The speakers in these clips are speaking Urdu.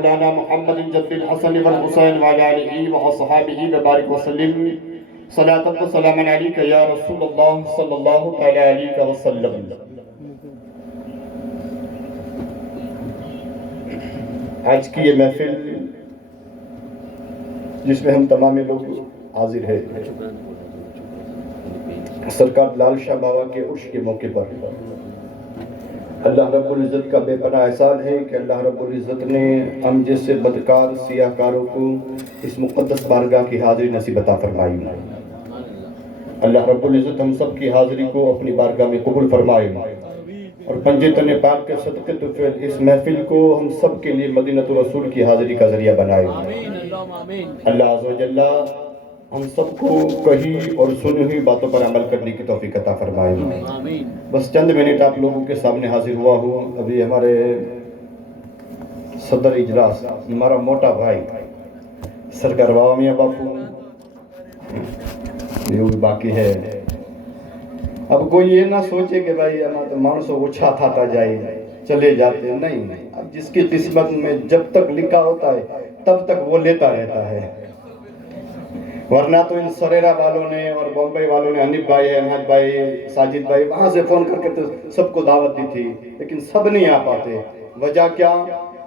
مولانا محمد جد الحسن والحسین وعلى آلہ وصحابہ وبارک وسلم صلاۃ و سلام علیک یا رسول اللہ صلی اللہ تعالی علیہ وسلم۔ آج کی یہ محفل جس میں ہم تمام لوگ حاضر ہیں، سرکار لال شاہ بابا کے عرش کے موقع پر اللہ رب العزت کا بے پناہ احسان ہے کہ اللہ رب العزت نے ہم جیسے بدکار سیاہ کاروں کو اس مقدس بارگاہ کی حاضری نصیب عطا فرمائی۔ اللہ رب العزت ہم سب کی حاضری کو اپنی بارگاہ میں قبول فرمائے اور پنجے تن پاک کے صدقے تو پھر اس محفل کو ہم سب کے لیے مدینۃ الرسول کی حاضری کا ذریعہ بنائے۔ اللہ عز و جل ہم سب کو کہی اور سنی ہوئی باتوں پر عمل کرنے کی توفیق عطا فرمائے۔ بس چند منٹ آپ لوگوں کے سامنے حاضر ہوا ہوں۔ ابھی ہمارے صدر اجلاس ہمارا موٹا بھائی سرکار بابا میاں باپو یہ باقی ہے۔ اب کوئی یہ نہ سوچے کہ بھائی مانسو اچھا تھاتا جائے چلے جاتے، نہیں۔ اب جس کی قسمت میں جب تک لکھا ہوتا ہے تب تک وہ لیتا رہتا ہے، ورنہ تو ان سریرا والوں نے اور بمبئی والوں نے حنیف بھائی، احمد بھائی، ساجد بھائی وہاں سے فون کر کے تو سب کو دعوت دی تھی، لیکن سب نہیں آ پاتے۔ وجہ کیا؟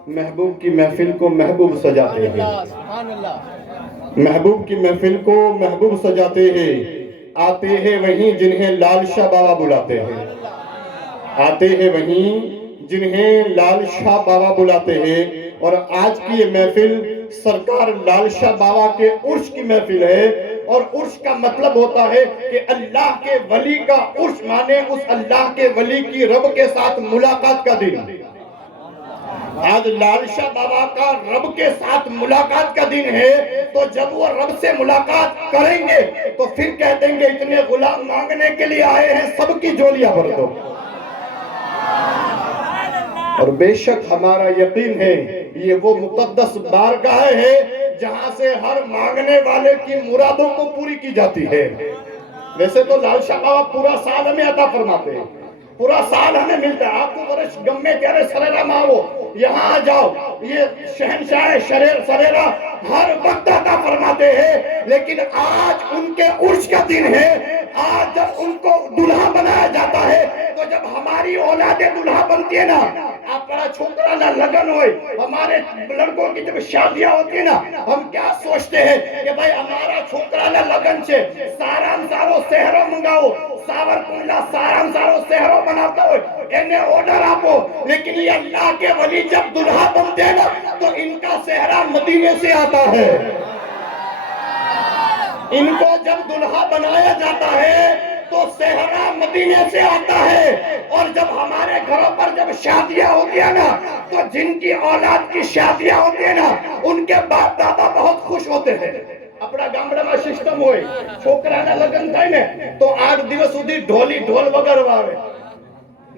محبوب کی محفل کو محبوب سجاتے ہیں، محبوب کی محفل کو محبوب سجاتے ہیں۔ آتے ہیں وہیں جنہیں لال شاہ بابا بلاتے ہیں، آتے ہیں وہیں جنہیں لال شاہ بابا بلاتے ہیں۔ اور آج کی یہ محفل سرکار لال شاہ بابا کے عرش کی محفل ہے، اور عرش کا مطلب ہوتا ہے کہ اللہ کے ولی کا عرش، مانے اس اللہ کے ولی کی رب کے ساتھ ملاقات کا دن۔ آج لال شاہ بابا کا رب کے ساتھ ملاقات کا دن ہے، تو جب وہ رب سے ملاقات کریں گے تو پھر کہتے ہیں اتنے غلام مانگنے کے لیے آئے ہیں، سب کی جولیاں بھر دو۔ اور بے شک ہمارا یقین ہے یہ وہ مقدس بارگاہ ہے جہاں سے ہر مانگنے والے کی مرادوں کو پوری کی جاتی ہے۔ ویسے تو لال شاہ بابا پورا سال ہمیں عطا فرماتے ہیں، پورا سال ہمیں ملتا ہے۔ آپ کو ذرا غم میں کہہ رہے سریرا مانگو، یہاں آ جاؤ، یہ شہنشاہ سریرا ہر وقت عطا فرماتے ہیں، لیکن آج ان کے عرش کا دن ہے۔ آج جب ان کو دلہا بنایا جاتا ہے تو جب ہماری اولادیں دلہا بنتی ہے نا، آپ بڑا چھوکرا نہ لگن ہوئے، ہمارے لڑکوں کی جب شادیاں ہوتی ہیں نا، ہم کیا سوچتے ہیں کہ بھائی ہمارا چھوکرا نہ لگن سے سارام سارو سہرو منگاؤ، ساور کنڈا سارام سارو سہرو بناتا ہوئے انہیں آرڈر آپو، لیکن یہ اللہ کے ولی جب دلہا بنتے ہیں نا تو ان کا سہرا مدینے سے آتا ہے۔ ان کو جب دلہا بنایا جاتا ہے تو سہرا مدینے سے آتا ہے۔ اور جب ہمارے گھروں پر جب شادیاں ہوتی ہیں نا تو جن کی اولاد کی شادیاں ہوتی ہیں نا ان کے باپ دادا بہت خوش ہوتے ہیں۔ اپنا گامڑا میں سسٹم ہوئے چھوکرا نہ لگن تھا نے تو 8 દિવસ સુધી ઢોલી ઢોલ વગાડવા આવે,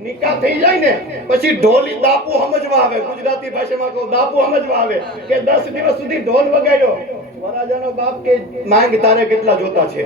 નિકાહ થઈ જાય ને પછી ઢોલી દાપુ સમજવા આવે, ગુજરાતી ભાષામાં કહું દાપુ સમજવા આવે કે 10 દિવસ સુધી ઢોલ વગાડ્યો, વરાજાનો બાપ કે માંગ તારે કેટલા જોતા છે,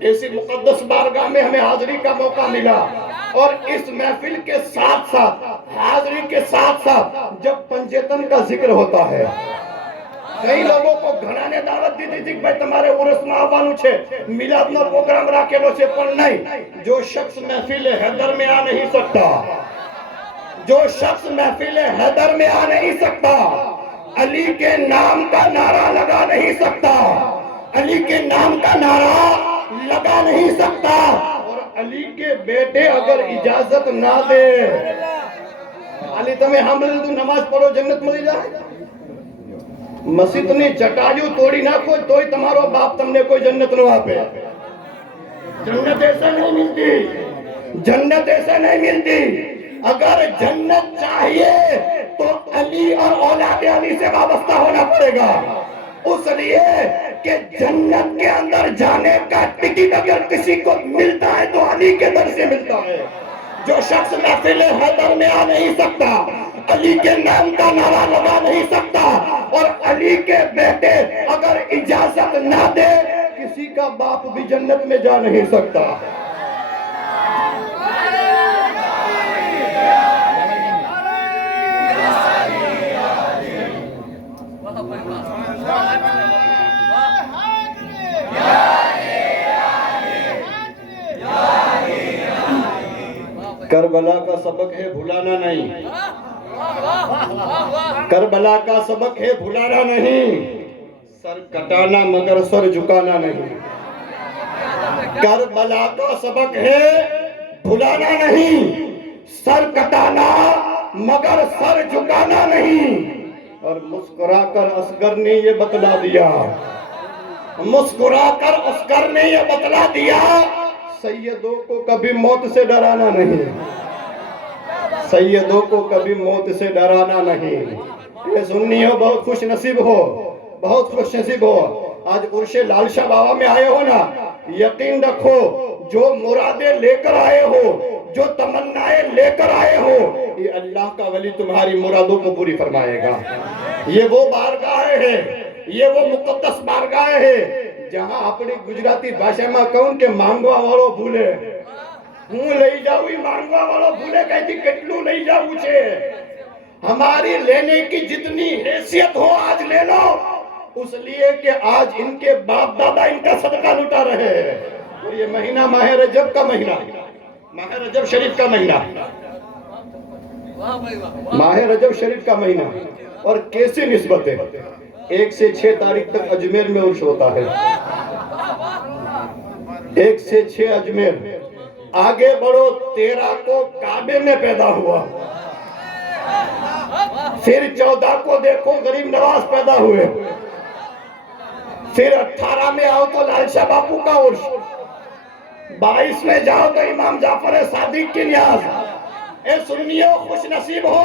ایسی مقدس بارگاہ میں ہمیں حاضری کا موقع ملا، اور اس محفل کے ساتھ ساتھ، حاضری کے ساتھ ساتھ جب پنجیتن کا ذکر ہوتا ہے، کئی لوگوں کو گھنانے دعوت دی تھی کہ بھائی تمہارے عرس میں آوانو چھے، میلاد نو پروگرام راکے لو چھے، پر نہیں، جو شخص محفل حیدر میں آ نہیں سکتا، جو شخص محفل حیدر میں آ نہیں سکتا، علی کے نام کا نعرہ لگا نہیں سکتا، علی کے نام کا نعرہ لگا نہیں سکتا، اور علی کے بیٹے اگر اجازت نہ دے، علی تمہیں حمل تو نماز پڑھو جنت ملی جائے، مسجد نے چٹائیو توڑی نہ کوئی توئی تمہارو باپ تم نے کوئی جنت نہ آپے، جنت ایسا نہیں ملتی، جنت ایسا نہیں ملتی، اگر جنت چاہیے تو علی اور اولاد علی سے وابستہ ہونا پڑے گا، اس لیے کہ جنت کے اندر جانے کا ٹکٹ اگر کسی کو ملتا ہے تو علی کے در سے ملتا ہے۔ جو شخص محفل حیدر میں آ نہیں سکتا، علی کے نام کا نعرہ لگا نہیں سکتا، اور علی کے بیٹے اگر اجازت نہ دے، کسی کا باپ بھی جنت میں جا نہیں سکتا۔ کربلا کا سبق ہے بھلانا نہیں، کربلا کا سبق ہے بھلانا نہیں، سر کٹانا مگر سر جھکانا نہیں، کربلا کا سبق ہے بھلانا نہیں، سر کٹانا مگر سر جھکانا نہیں، اور مسکرا کر اصغر نے یہ بتلا دیا، مسکرا کر اصغر نے یہ بتلا دیا، سیدوں کو کبھی موت سے ڈرانا نہیں، سیدوں کو کبھی موت سے ڈرانا نہیں۔ یہ سنی ہو بہت خوش نصیب ہو، بہت خوش نصیب ہو، آج عرش لال شاہ بابا میں آئے ہو نا، یقین رکھو جو مرادیں لے کر آئے ہو، جو تمنائیں لے کر آئے ہو، یہ اللہ کا ولی تمہاری مرادوں کو پوری فرمائے گا۔ یہ وہ بارگاہ ہے، یہ وہ مقدس بارگاہ ہے جہاں اپنی گجراتی بھاشا میں کہوں کہ مانگوا والو بھولے، ہوں لئی جاؤی مانگوا والو بھولے کہتی کٹلو لئی جاؤ چھے، ہماری لینے کی جتنی حیثیت ہو آج لے لو، اس لیے کہ آج ان کے باپ دادا ان کا صدقہ لٹا رہے ہیں، اور یہ مہینہ ماہ رجب کا مہینہ، ماہ رجب شریف کا مہینہ، ماہ رجب شریف کا مہینہ، اور کیسی نسبت ہے، 1 سے 6 تاریخ تک اجمیر میں عرش ہوتا ہے، 1 سے 6 اجمیر، آگے بڑھو 13 کو کعبے میں پیدا ہوا، پھر 14 کو دیکھو غریب نواز پیدا ہوئے، پھر 18 میں آؤ تو لال شاہ باپو کا عرش، 22 میں جاؤ تو امام جعفر صادق کی نیاز۔ اے سنیو خوش نصیب ہو،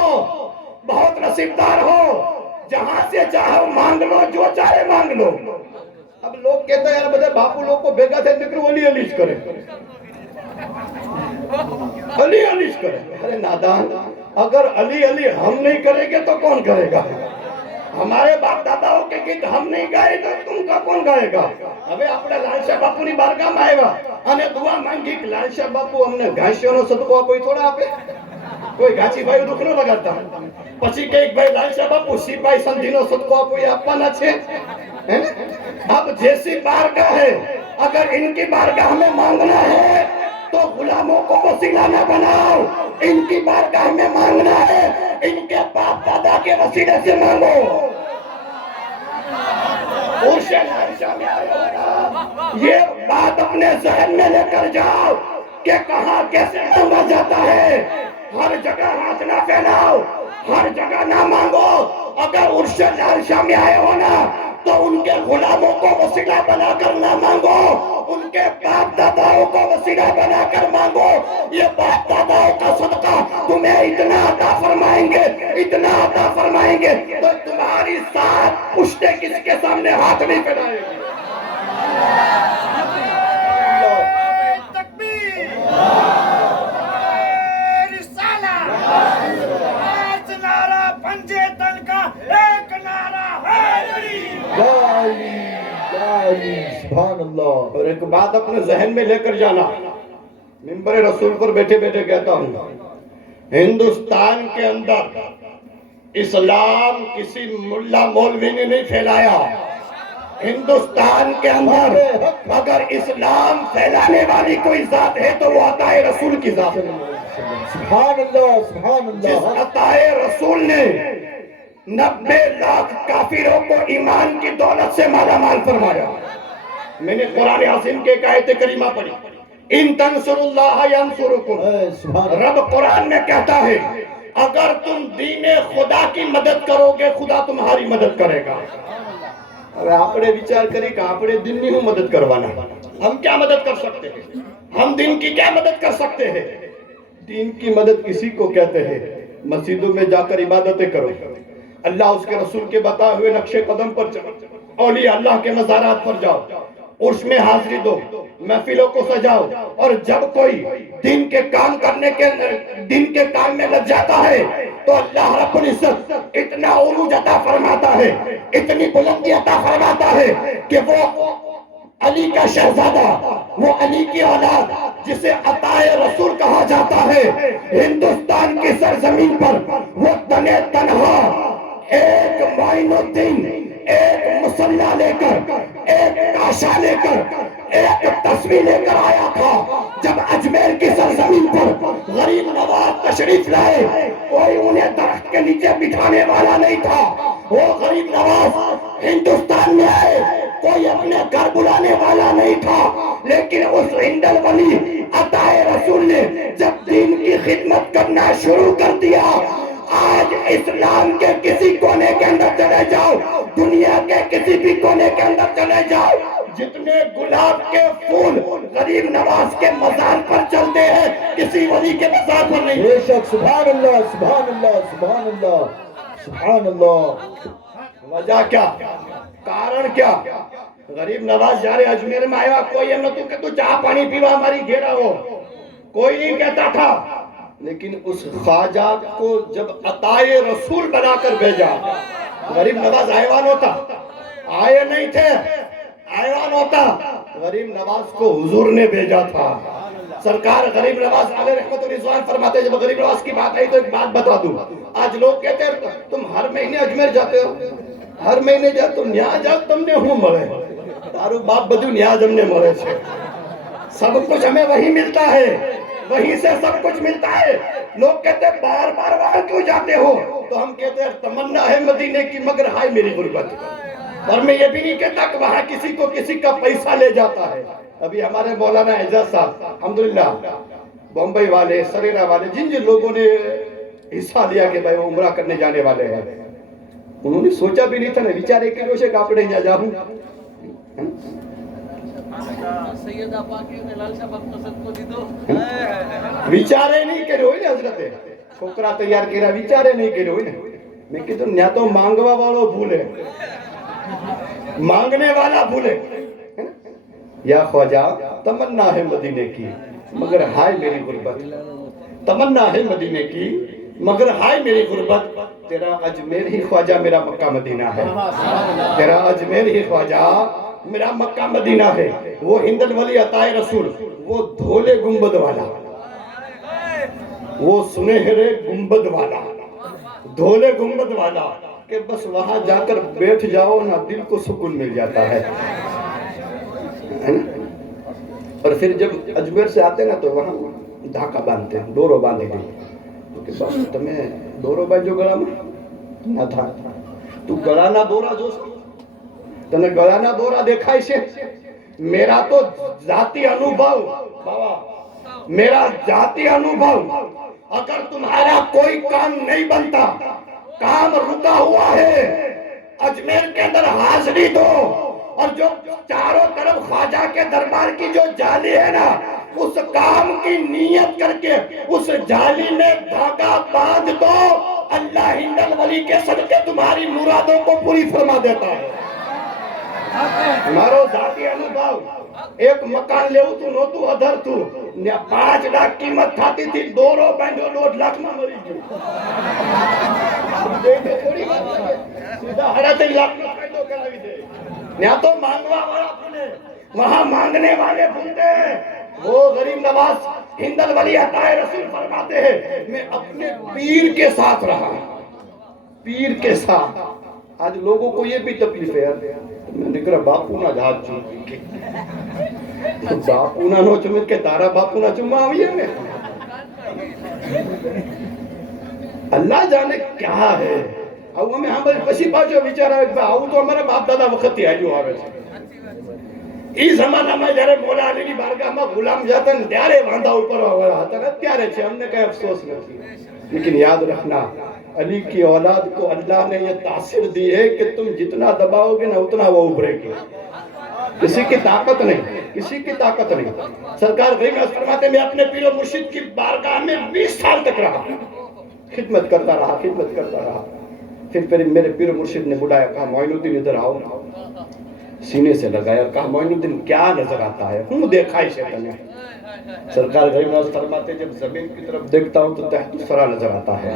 بہت نصیبدار ہو، جہاں سے چاہو مانگ لو، جو چاہے مانگ لو۔ اب لوگ کہتے ہیں یار بدے باپو لوگ کو بیگا تھے نکر علی علیش کرے، علی علیش کرے، ارے نادان، اگر علی علی ہم نہیں کریں گے تو کون کرے گا؟ ہمارے باپ داداؤں کے گیت ہم نہیں گائے تو تم کا کون گائے گا؟ ابھی اپنے لال شاہ باپو نہیں بارگاہ میں آئے گا، انہیں دعا مانگی کہ لال شاہ باپو ہم نے گھائشیوں نے صدقہ کوئی تھوڑا آپ کوئی گھاچی بھائی دکھنو لگاتا پچھی کہ ایک بھائی لال شاہ باپو سپاہی سندھینو صدقہ کوئی اپا نہ چھے۔ اب جیسی بارگاہ ہے، اگر ان کی بارگاہ میں مانگنا ہے تو غلاموں کو وسیلہ نہ بناؤ، ان کی بارگاہ میں مانگنا ہے ان کے باپ دادا کے وسیلے سے مانگو۔ عرش لال شاہ میں آئے ہوگا، یہ بات اپنے ذہن میں لے کر جاؤ کہ کہاں کیسے مانگا جاتا ہے، ہر جگہ ہاتھ نہ پھیلاؤ، ہر جگہ نہ مانگو۔ اگر عرش لال شاہ میں آئے ہو نا تو ان کے غلاموں کو وسیلہ بنا کر نہ مانگو، ان کے باپ داداؤں کو وسیلہ بنا کر مانگو۔ یہ باپ داداؤں کا صدقہ تمہیں اتنا عطا فرمائیں گے، اتنا عطا فرمائیں گے تو تمہاری ساتھ پشتے کس کے سامنے ہاتھ نہیں پھیلائے گی۔ سبحان اللہ، اور ایک بات اپنے ذہن میں لے کر جانا. منبر رسول پر بیٹھے بیٹھے کہتا ہوں, ہندوستان کے اندر اسلام کسی ملا مولوی نے نہیں پھیلایا. ہندوستان کے اندر اگر اسلام پھیلانے والی کوئی ذات ہے تو وہ عطا رسول کی ذات ہے. سبحان اللہ سبحان جس اللہ. عطا رسول نے 90 لاکھ کافروں کو ایمان کی دولت سے مالا مال فرمایا. میں نے قرآن عظیم کے ایک آیت کریمہ پڑھی, ان تنصر اللہ ینصرکم. رب قرآن میں کہتا ہے اگر تم دین خدا کی مدد کرو گے خدا تمہاری مدد کرے گا. اب اپنے وچار کریں کہ اپنے دن نہیں ہوں مدد کروانا, ہم کیا مدد کر سکتے ہیں؟ ہم دین کی کیا مدد کر سکتے ہیں؟ دین کی مدد کسی کو کہتے ہیں مسجدوں میں جا کر عبادتیں کرو, اللہ اس کے رسول کے بتائے ہوئے نقش قدم پر چلو, اولیاء اللہ کے مزارات پر جاؤ, عرس میں حاضری دو, محفلوں کو سجاؤ, اور جب کوئی دین کے کام کرنے کے دین کے کام میں لگ جاتا ہے تو اللہ رب العزت اتنا عروج عطا فرماتا ہے, اتنی بلندی عطا فرماتا ہے کہ وہ علی کا شہزادہ, وہ علی کی اولاد جسے عطا رسول کہا جاتا ہے, ہندوستان کی سرزمین پر وہ تنے تنہا ایک معین الدین, ایک مسلح لے کر, ایک کاشا لے کر, ایک تصویر لے کر آیا تھا. جب اجمیر کی سرزمین پر غریب نواز تشریف لائے کوئی انہیں درخت کے نیچے بٹھانے والا نہیں تھا. وہ غریب نواز ہندوستان میں آئے, کوئی اپنے گھر بلانے والا نہیں تھا, لیکن اس ہند الولی عطا رسول نے جب دین کی خدمت کرنا شروع کر دیا, آج اسلام کے کسی کونے کے اندر چلے جاؤ, دنیا کے کسی بھی کونے کے اندر چلے جاؤ, جتنے گلاب کے پھول غریب نواز کے مزار پر چلتے ہیں کسی ولی کے مزار پر نہیں. بے شک. سبحان اللہ سبحان اللہ سبحان اللہ سبحان اللہ. وجہ کیا, کارن کیا؟ غریب نواز یار اجمیر میں آیا, کوئی یہ نہ تو چاہ پانی پیوا ہماری گھیرا ہو, کوئی نہیں کہتا تھا, لیکن اس خواجہ کو جب عطا رسول بنا کر بھیجا, غریب نواز حیوان ہوتا, آئے نہیں تھے, حیوان ہوتا, غریب نواز کو حضور نے بھیجا تھا. سرکار غریب نواز علیہ رحمت الرضوان فرماتے ہیں, جب غریب نواز کی بات آئی تو ایک بات بتا دوں, آج لوگ کہتے ہیں تم ہر مہینے اجمیر جاتے ہو, ہر مہینے جاتے تم نیاز جاؤ, تم نے ہوں مرے تارو باپ بدو نیاز ہم نے مرے سے, سب کچھ ہمیں وہی ملتا ہے, وہیں سے سب کچھ ملتا ہے. لوگ کہتے ہیں بار بار وہاں کیوں جاتے ہو, تو ہم کہتے ہیں تمنا ہے مدینے کی مگر ہائے میری غربت. اور میں یہ بھی نہیں کہتا کہ وہاں کسی کو کسی کا پیسہ لے جاتا ہے. ابھی ہمارے مولانا اعجاز صاحب الحمدللہ بمبئی والے, سریرا والے, جن جن لوگوں نے حصہ لیا کہ بھائی وہ عمرہ کرنے جانے والے ہیں, انہوں نے سوچا بھی نہیں تھا نا بیچارے کے روشے کاپڑے یا جاؤں, بیچارے نہیں کرے ہوئے نا حضرت چھوکرا تیار کرا, بیچارے نہیں کرے ہوئے نا. میں کہتا ہوں یا تو مانگوا والوں بھولے, مانگنے والا بھولے. یا خواجہ تمنا ہے مدینے کی مگر ہائے میری غربت, تمنا ہے مدینے کی مگر ہائے میری غربت. تیرا اجمیر ہی خواجہ میرا مکہ مدینہ ہے, تیرا اجمیر ہی خواجہ میرا مکہ مدینہ ہے. وہ ہند الولی عطا رسول, وہ دھولے گنبد والا, وہ سنہرے گنبد والا, دھولے گنبد والا, کہ بس وہاں جا کر بیٹھ جاؤ نا دل کو سکون مل جاتا ہے. اور پھر جب اجمیر سے آتے نا تو وہاں دھاکہ باندھتے ہیں, ڈورو باندھے گئے, تمہیں ڈورو باندھو گلا میں نہ تھا, تو گلانا دورا جو تمہیں گلانا دورا دیکھا اسے. میرا تو ذاتی انوبھو بابا, میرا ذاتی انوبھو, اگر تمہارا کوئی کام نہیں بنتا, کام رکا ہوا ہے, اجمیر کے اندر حاضری دو, اور جو چاروں طرف خواجہ کے دربار کی جو جالی ہے نا, اس کام کی نیت کر کے اس جالی میں دھاگا باندھ دو, اللہ ہند الولی کے صدقے تمہاری مرادوں کو پوری فرما دیتا ہے. ہمارو ذاتی انوبھو, ایک مکان لے تو نو تو ادھر تو 5 لاکھ قیمت تھاتی تھی, 2 رو بینڈو 1.5 لاکھ میں مری گئی. سیدھا 3.5 لاکھ میں بینڈو کراوی دے, نیا تو مانگوا والا پھنے, وہاں مانگنے والے بھولتے ہیں. وہ غریب نواز ہند الولی عطا رسول فرماتے ہیں میں اپنے پیر کے ساتھ رہا, پیر کے ساتھ. آج لوگوں کو یہ بھی تکلیف ہے یار, میں نے کہا باپو نہ جہاز چوم کے باپو نہ نو چوم کے تارا باپو نہ چوما ہوئی ہے. اللہ جانے کیا ہے. آؤ ہمیں ہمارے پسی پاچو بیچارہ آؤ تو ہمارا باپ دادا وقت ہی آئیو آوے چھے. اس زمانہ میں جارے مولا علی کی بارگاہ میں غلام جاتن تیارے باندھا اوپر ہوگا آتا ہے تیارے چھے. ہم نے کہا افسوس نہیں, لیکن یاد رکھنا علی کی اولاد کو اللہ نے یہ تاثیر دی ہے کہ تم جتنا دباؤ گے نہ اتنا وہ ابھرے گی. کسی کی طاقت نہیں, کسی کی طاقت نہیں. سرکار غریب نواز فرماتے میں اپنے پیر و مرشد کی بارگاہ میں 20 سال تک رہا, خدمت کرتا رہا, خدمت کرتا رہا. پھر میرے پیر و مرشد نے بلایا, کہا معین الدین ادھر آؤ. سینے سے لگایا, کہا معین الدین کیا نظر آتا ہے؟ ہوں دیکھا ہی شیطان نے. سرکار غریب نواز فرماتے جب زمین کی طرف دیکھتا ہوں تو تحت الثری نظر آتا ہے,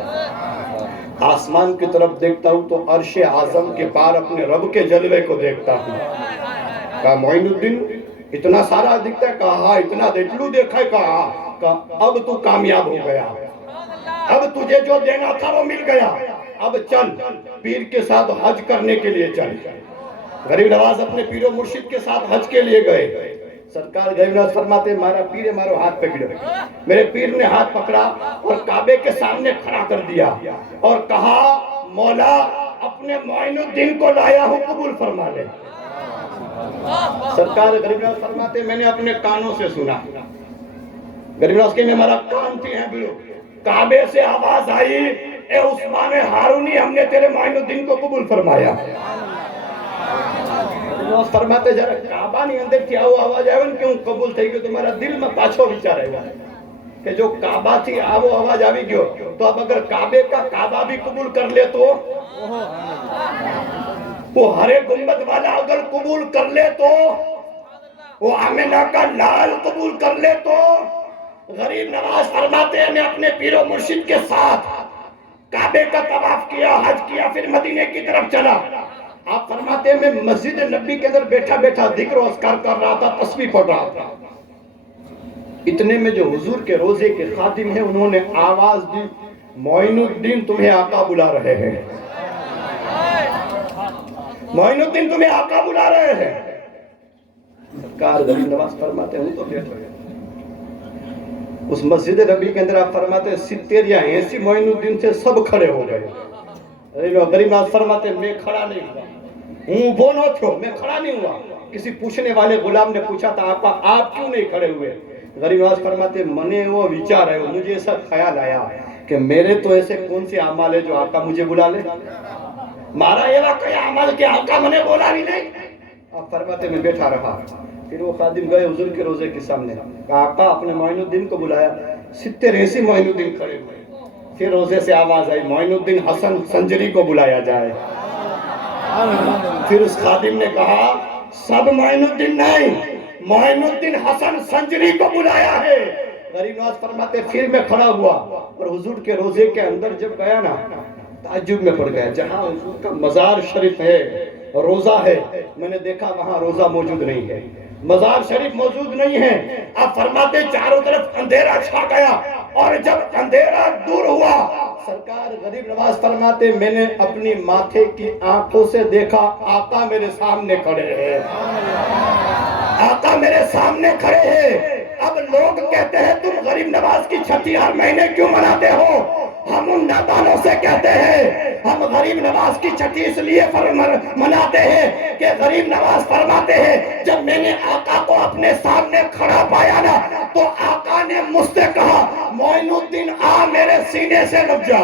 آسمان کی طرف دیکھتا ہوں تو عرش اعظم کے پار اپنے رب کے جلوے کو دیکھتا ہوں. کہا معین الدین اتنا سارا دکھتا ہے؟ کہا ہاں اتنا دیکھلو دیکھا ہے. کہا اب تو کامیاب ہو گیا, اب تجھے جو دینا تھا وہ مل گیا, اب چل پیر کے ساتھ حج کرنے کے لیے چل. غریب نواز اپنے پیر و مرشد کے ساتھ حج کے لیے گئے. سرکار غریب نواز فرماتے مارا پیر مارو ہاتھ پکڑو. میرے پیر نے ہاتھ پکڑا اور کعبے کے سامنے کھڑا کر دیا اور کہا مولا اپنے معین الدین کو لایا ہوں, قبول فرما لے. سرکار غریب نواز فرماتے میں نے اپنے کانوں سے سنا. غریب نواز کہ میں ہمارا کان تھی ہیں بلو, کعبے سے آواز آئی اے عثمان ہارونی ہم نے تیرے معین الدین کو قبول فرمایا. فرماتے جا رہا کعبہ نہیں اندر کیا وہ آواز آئے کیوں قبول تھی کہ تمہارا دل میں پاچھو بچار رہے گا کہ جو کعبہ تھی وہ آواز آوی گیو. تو اب اگر کعبے کا کعبہ بھی قبول کر لے تو وہ ہرے گنبد والا اگر قبول کر لے تو وہ آمنہ کا لال قبول کر لے تو. غریب نواز فرماتے ہیں میں اپنے پیر و مرشد کے ساتھ کعبے کا طواف کیا, حج کیا, پھر مدینے کی طرف چلا. آپ فرماتے ہیں میں مسجد نبی کے اندر بیٹھا بیٹھا ذکر و اذکار کر رہا تھا, تسبیح پڑھ رہا تھا. اتنے میں جو حضور کے روزے کے خادم ہیں انہوں نے آواز دی معین الدین تمہیں آقا بلا رہے ہیں, معین الدین تمہیں آقا بلا رہے ہیں. سرکار غریب نواز فرماتے ہیں تو بیٹھ رہے اس مسجد نبی کے اندر. آپ فرماتے ہیں 70 یا 80 معین الدین سے سب کھڑے ہو گئے. غریب نواز فرماتے ہیں میں کھڑا نہیں ہوا ہوں, وہ نہ تھو میں کھڑا نہیں ہوا. کسی پوچھنے والے غلام نے پوچھا تھا آقا آپ کیوں نہیں کھڑے ہوئے؟ غریب نواز فرماتے ہیں منے وہ وچار ہے, مجھے ایسا خیال آیا کہ میرے تو ایسے کون سے اعمال ہے جو آقا مجھے بلا لے. مارا یہ واقعہ عمل کہ آقا منے بولا نہیں. آپ فرماتے میں بیٹھا رہا. پھر وہ خادم گئے حضور کے روزے کے سامنے, آقا اپنے معین الدین کو بلایا. 70-80 معین الدین کھڑے ہوئے. پھر روزے سے آواز آئی معین الدین حسن سنجری کو بلایا جائے. پھر اس خادم نے کہا سب معین الدین نہیں, معین الدین حسن سنجری کو بلایا ہے. غریب نواز فرماتے پھر میں کھڑا ہوا اور حضور کے روزے کے اندر جب گیا نا تعجب میں پڑ گیا. جہاں حضور کا مزار شریف ہے, روزہ ہے, میں نے دیکھا وہاں روزہ موجود نہیں ہے, مزار شریف موجود نہیں ہے. آپ فرماتے چاروں طرف اندھیرا چھا گیا اور جب اندھیرا دور ہوا سرکار غریب نواز فرماتے میں نے اپنی ماتھے کی آنکھوں سے دیکھا آقا میرے سامنے کھڑے ہیں, آقا میرے سامنے کھڑے ہیں. اب لوگ کہتے ہیں تم غریب نواز کی چھٹی ہر مہینے کیوں مناتے ہو؟ ہم ان نادانوں سے کہتے ہیں ہم غریب نواز کی چھٹی اس لیے مناتے ہیں کہ غریب نواز فرماتے ہیں جب میں نے آقا کو اپنے سامنے کھڑا پایا نا تو آقا نے مجھ سے کہا معین الدین آ میرے سینے سے لگ جا.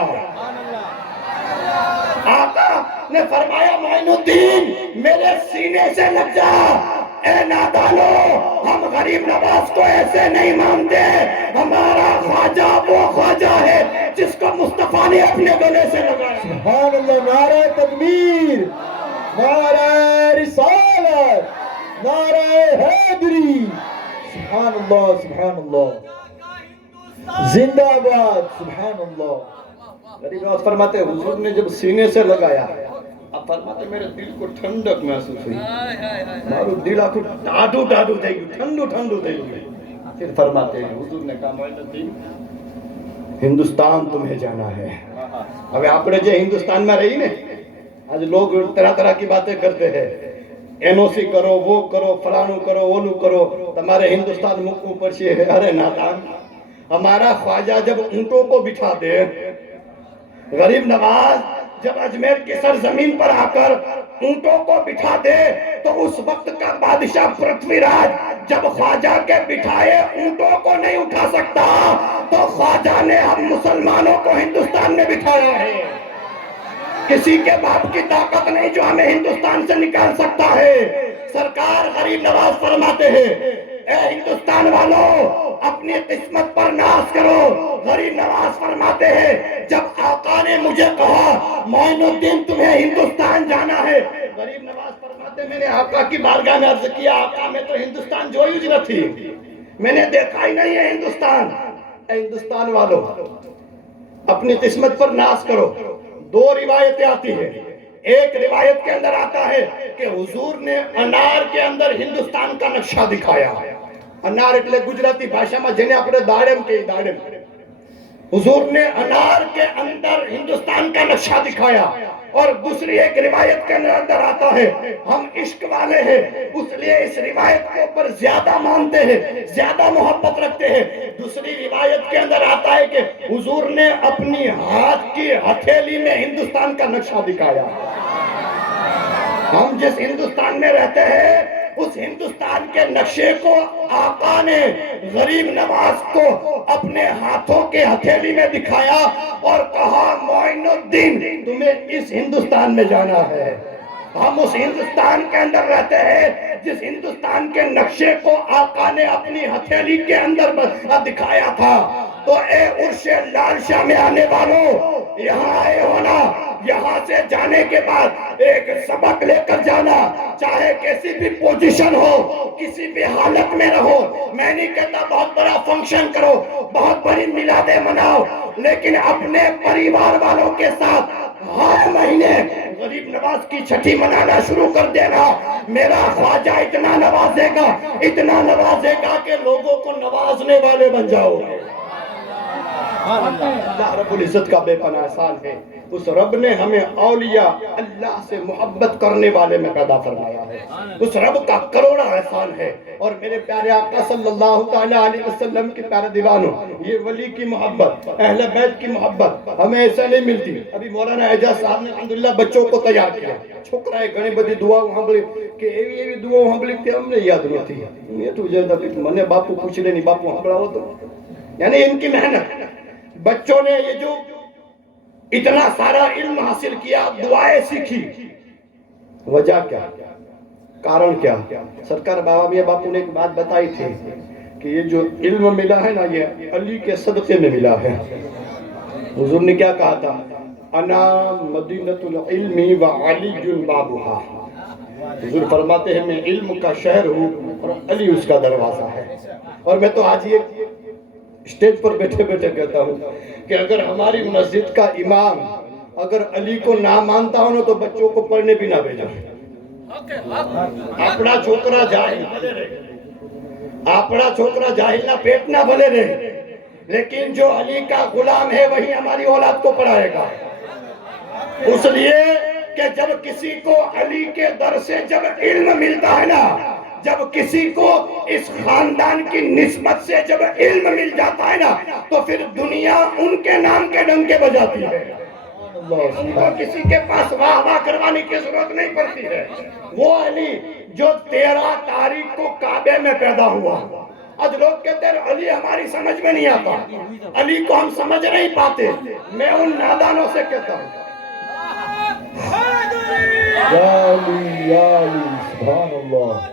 آقا نے فرمایا معین الدین میرے سینے سے لگ جا. اے نادانو ہم غریب نواز کو ایسے نہیں مانتے, ہمارا خواجہ وہ خواجہ ہے جس کو مصطفیٰ نے اپنے گلے سے لگایا. سبحان اللہ, نعرہ تکبیر, نعرہ رسالت, نعرہ حیدری. سبحان اللہ, سبحان اللہ, زندہ باد, سبحان اللہ. غریب نواز فرماتے حضور نے جب سینے سے لگایا اب آپ فرماتے میرے دل کو ٹھنڈک محسوس ہوئی، مارو دل آخو ٹاڈو ٹاڈو تھے گی، ٹھنڈو ٹھنڈو تھے گی۔ پھر فرماتے ہیں حضور نے کہا معین الدین ہندوستان تمہیں جانا ہے۔ اب آپ نے جو ہندوستان میں رہی نا، آج لوگ طرح طرح کی باتیں کرتے ہیں، این او سی کرو، وہ کرو، فلانو کرو، وہ کرو، تمہارے ہندوستان مکو پر سے ہے۔ ارے نادان، ہمارا خواجہ جب اونٹوں کو بٹھا دے، غریب نواز جب اجمیر کی سرزمین پر آ کر اونٹوں کو بٹھا دے، تو اس وقت کا بادشاہ پرتھوی راج جب خواجہ کے بٹھائے اونٹوں کو نہیں اٹھا سکتا، تو خواجہ نے ہم مسلمانوں کو ہندوستان میں بٹھایا ہے۔ کسی کے باپ کی طاقت نہیں جو ہمیں ہندوستان سے نکال سکتا ہے۔ سرکار غریب نواز فرماتے ہیں اے ہندوستان والوں اپنی قسمت پر ناز کرو۔ غریب نواز فرماتے ہیں جب آقا نے مجھے کہا معین الدین تمہیں ہندوستان جانا ہے، غریب نواز فرماتے میں نے آقا کی بارگاہ میں عرض کیا آقا میں تو ہندوستان جو ہی نہ تھی، میں نے دیکھا ہی نہیں ہے ہندوستان۔ اے ہندوستان والوں اپنی قسمت پر ناز کرو۔ دو روایتیں آتی ہیں، ایک روایت کے اندر آتا ہے کہ حضور نے انار کے اندر ہندوستان کا نقشہ دکھایا۔ انار اٹلے گجراتی بھاشا میں جنہیں اپنے داڑم کے داڑم، حضور نے انار کے اندر ہندوستان کا نقشہ دکھایا۔ اور دوسری ایک روایت کے اندر آتا ہے ہم عشق والے ہیں اس لیے اس روایت کے اوپر زیادہ مانتے ہیں، زیادہ محبت رکھتے ہیں۔ دوسری روایت کے اندر آتا ہے کہ حضور نے اپنی ہاتھ کی ہتھیلی میں ہندوستان کا نقشہ دکھایا۔ ہم جس ہندوستان میں رہتے ہیں اس ہندوستان کے نقشے کو آقا نے غریب نواز کو اپنے ہاتھوں کے ہتھیلی میں دکھایا اور کہا معین الدین تمہیں اس ہندوستان میں جانا ہے۔ ہم اس ہندوستان کے اندر رہتے ہیں جس ہندوستان کے نقشے کو آقا نے اپنی ہتھیلی کے اندر دکھایا تھا۔ تو اے عرش لال شاہ میں آنے والوں یہاں آئے ہونا، یہاں سے جانے کے بعد ایک سبق لے کر جانا، چاہے کسی بھی پوزیشن ہو، کسی بھی حالت میں رہو۔ میں نہیں کہتا بہت بڑا فنکشن کرو، بہت بڑی میلادیں مناؤ، لیکن اپنے پریوار والوں کے ساتھ ہر مہینے غریب نواز کی چھٹی منانا شروع کر دینا۔ میرا خواجہ اتنا نوازے گا، اتنا نوازے گا کہ لوگوں کو نوازنے والے بن جاؤ گے۔ اللہ رب العزت کا بے پناہ احسان ہے، اس رب نے ہمیں اولیاء اللہ سے محبت کرنے والے میں پیدا فرمایا ہے، اس رب کا کروڑا احسان ہے۔ اور میرے پیارے آقا صلی اللہ تعالیٰ علیہ وسلم کے پیارے دیوانوں، یہ ولی کی محبت، اہل بیت کی محبت ہمیں ایسا نہیں ملتی۔ ابھی مولانا اعجاز صاحب نے الحمدللہ بچوں کو تیار کیا، چھوکرا ہے گھنے بدی دعا وہاں بلی کہ ایوی دعا وہاں بلی تھی ہم نے یاد نہیں تھی، یہ تو جیدہ کہ میں نے باپو پوچھ لے نہیں باپو وہاں بڑا ہو تو، یعنی ان کی محنت، بچوں نے یہ جو اتنا سارا علم حاصل کیا، دعائیں سیکھی، وجہ کیا، کارن کیا؟ سرکار بابا میاں باپو نے ایک بات بتائی تھی کہ یہ جو علم ملا ہے نا یہ علی کے صدقے میں ملا ہے۔ حضور نے کیا کہا تھا؟ انا مدینۃ العلم وعلی بابھا۔ حضور فرماتے ہیں میں علم کا شہر ہوں اور علی اس کا دروازہ ہے۔ اور میں تو آج یہ اسٹیج پر بیٹھے بیٹھے کہتا ہوں کہ اگر ہماری مسجد کا امام اگر علی کو نہ مانتا ہو نا تو بچوں کو پڑھنے بھی نہ بھیجا۔ اپنا چھوکرا جاہل بھلے رہے، اپنا چھوکرا جاہل نہ پیٹ نہ بھلے رہے، لیکن جو علی کا غلام ہے وہی ہماری اولاد کو پڑھائے گا۔ اس لیے کہ جب کسی کو علی کے در سے جب علم ملتا ہے نا، جب کسی کو اس خاندان کی نسبت سے جب علم مل جاتا ہے نا تو پھر دنیا ان کے نام کے ڈنکے بجاتی ہے۔ ان کو کسی کے پاس واہ واہ کروانے کی ضرورت نہیں پڑتی ہے۔ وہ علی جو 13 تاریخ کو کعبے میں پیدا ہوا، آج لوگ کہتے ہیں علی ہماری سمجھ میں نہیں آتا، علی کو ہم سمجھ نہیں پاتے۔ میں ان نادانوں سے کہتا ہوں یا علی یا علی سبحان اللہ،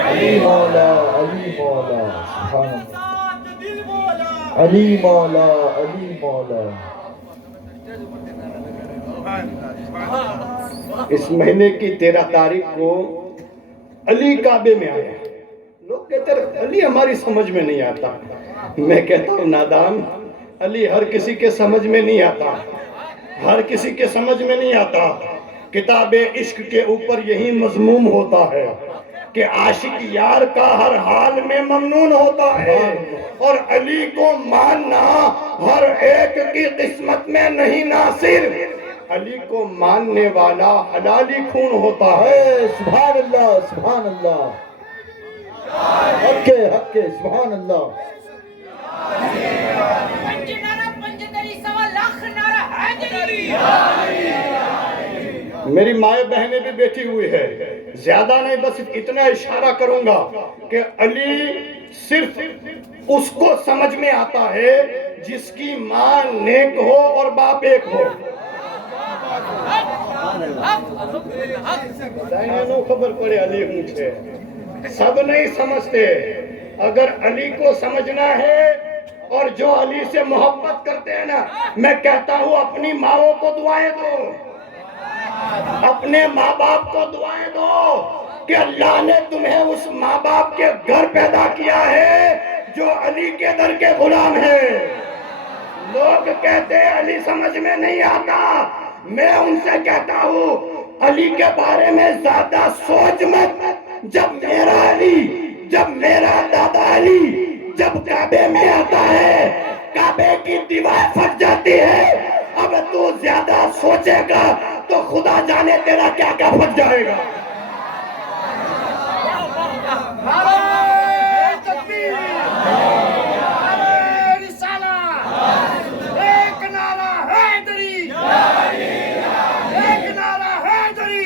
علی مولا علی مولا سبحان اللہ، علی مولا علی مولا۔ اس مہینے کی 13 تاریخ کو علی کعبے میں آیا، لوگ کہتے ہیں علی ہماری سمجھ میں نہیں آتا۔ میں کہتا ہوں نادان، علی ہر کسی کے سمجھ میں نہیں آتا، ہر کسی کے سمجھ میں نہیں آتا. کتاب عشق کے اوپر یہی مضمون ہوتا ہے کہ عاشق یار کا ہر حال میں ممنون ہوتا ہے، اور علی کو ماننا ہر ایک کی قسمت میں نہیں ناصر. علی کو ماننے والا حلالی خون ہوتا ہے. سبحان اللہ سبحان اللہ. حق ہے حق ہے سبحان اللہ. پنج نعرہ پنجتری سوا لاکھ نعرہ حیدری. میری مائیں بہنیں بھی بیٹھی ہوئی ہے، زیادہ نہیں، بس اتنا اشارہ کروں گا کہ علی صرف اس کو سمجھ میں آتا ہے جس کی ماں نیک ہو اور باپ ایک ہو. نو خبر پڑے علی مجھے سب نہیں سمجھتے. اگر علی کو سمجھنا ہے اور جو علی سے محبت کرتے ہیں نا، میں کہتا ہوں اپنی ماؤں کو دعائیں دو، اپنے ماں باپ کو دعائیں دو کہ اللہ نے تمہیں اس ماں باپ کے گھر پیدا کیا ہے جو علی کے در کے غلام ہیں. لوگ کہتے ہیں علی سمجھ میں نہیں آتا، میں ان سے کہتا ہوں علی کے بارے میں زیادہ سوچ مت. جب میرا علی، جب میرا دادا علی جب کعبے میں آتا ہے، کعبے کی دیوار پھٹ جاتی ہے. اب تو زیادہ سوچے گا تو خدا جانے تیرا کیا کیا پھٹ جائے گا. ایک نعرہ حیدری، ایک نعرہ حیدری.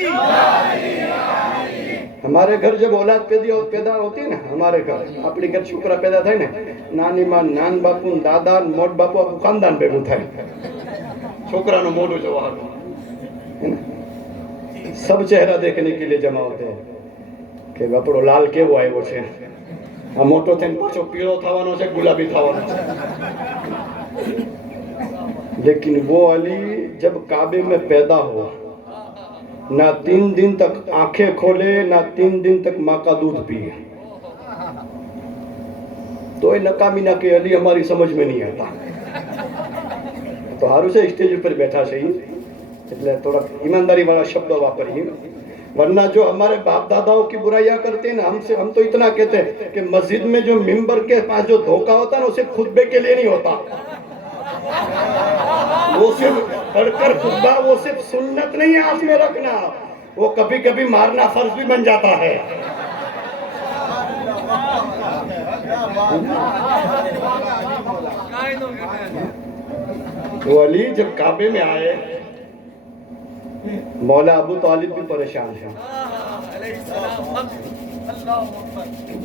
ہمارے گھر جب اولاد پیدا ہوتی ہے نا، ہمارے گھر اپنی گھر چھوکرا پیدا تھا نا، نانی ماں نان باپو دادا موٹ باپو آپ خاندان پہ تھا چھوکرا نو موٹو جواب سب چہرہ دیکھنے کے لیے جمع ہوتے ہیں کہ بپڑو لال کے وہ آئے وہ چھے موٹو تھے پاچو پیڑو تھاوانو سے گلابی تھاوانو سے. لیکن وہ علی جب کعبے میں پیدا ہوا، نہ 3 دن تک آنکھیں کھولے، نہ 3 دن تک ماں کا دودھ پیے. تو یہ ناکامی نہ کہ علی ہماری سمجھ میں نہیں آتا. تو ہارو سے اسٹیج پر بیٹھا صحیح تھوڑا ایمانداری والا شبد واپریے، ورنہ جو ہمارے باپ داداؤں کی برائیاں کرتے ہیں نا، ہم تو اتنا کہتے ہیں کہ مسجد میں جو ممبر کے پاس جو دھوکہ ہوتا ہے نا، اسے خطبے کے لیے نہیں ہوتا. وہ صرف پڑھ کر خطبہ، وہ صرف سنت نہیں ہے ہاتھ میں رکھنا، وہ کبھی کبھی مارنا فرض بھی بن جاتا ہے. وہ علی جب کعبے میں آئے، مولا ابو طالب بھی پریشان ہے.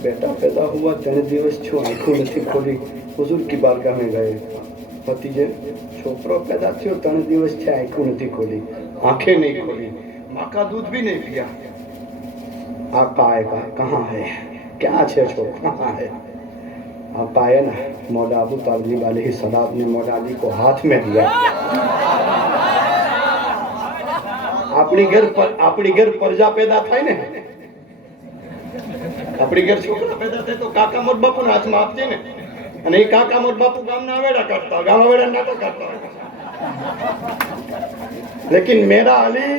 بیٹا پیدا ہوا 3 દિવસ چھو آنکھوں نہیں کھولی، حضور کی بارگاہ میں گئے. بھتیجے چھوکرو پیدا تھیو 3 દિવસ چھے آنکھوں نہیں کھولی، آنکھیں نہیں کھولی، ماں کا دودھ بھی نہیں پیا. آقا آئے گا کہاں ہے، کیا چھے چھو کہاں ہے. آقا آئے نا، مولا ابو طالب علیہ السلام نے مولا علی کو ہاتھ میں دیا. اپنی گھر پرجا پیدا تھا نا، اپنی گھر چھوکرا پیدا تھے تو کاکا موٹ باپو نے ہاتھ میں آپ دے نا، نہیں کاکا موٹ باپو گام نہ ویڑا کرتا، گام ویڑا نہ کرتا. لیکن میرا علی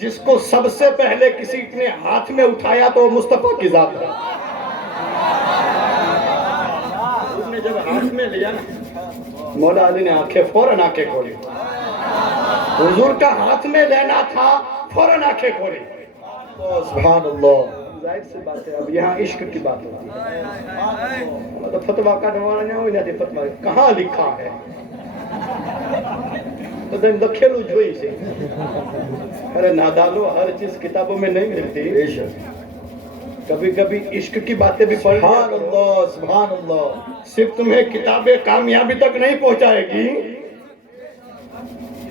جس کو سب سے پہلے کسی نے ہاتھ میں اٹھایا تو مصطفیٰ کی ذات ہے. اس نے جب ہاتھ میں لیا نا، مولا علی نے فوراً آنکھیں کھولی. حضور کا ہاتھ میں لینا تھا، فوراً آنکھیں کھولی. سبحان اللہ. ظاہر سی بات ہے، اب یہاں عشق کی بات ہوتی ہے. تو فتویٰ کا ڈھوانا نہیں ہوئی، نہ فتویٰ کہاں لکھا ہے تو دن دکھیلو جوئی سے. ارے نادالو، ہر چیز کتابوں میں نہیں ملتی. کبھی کبھی عشق کی باتیں بھی پڑھ. سبحان اللہ سبحان اللہ. صرف تمہیں کتابیں کامیابی تک نہیں پہنچائے گی،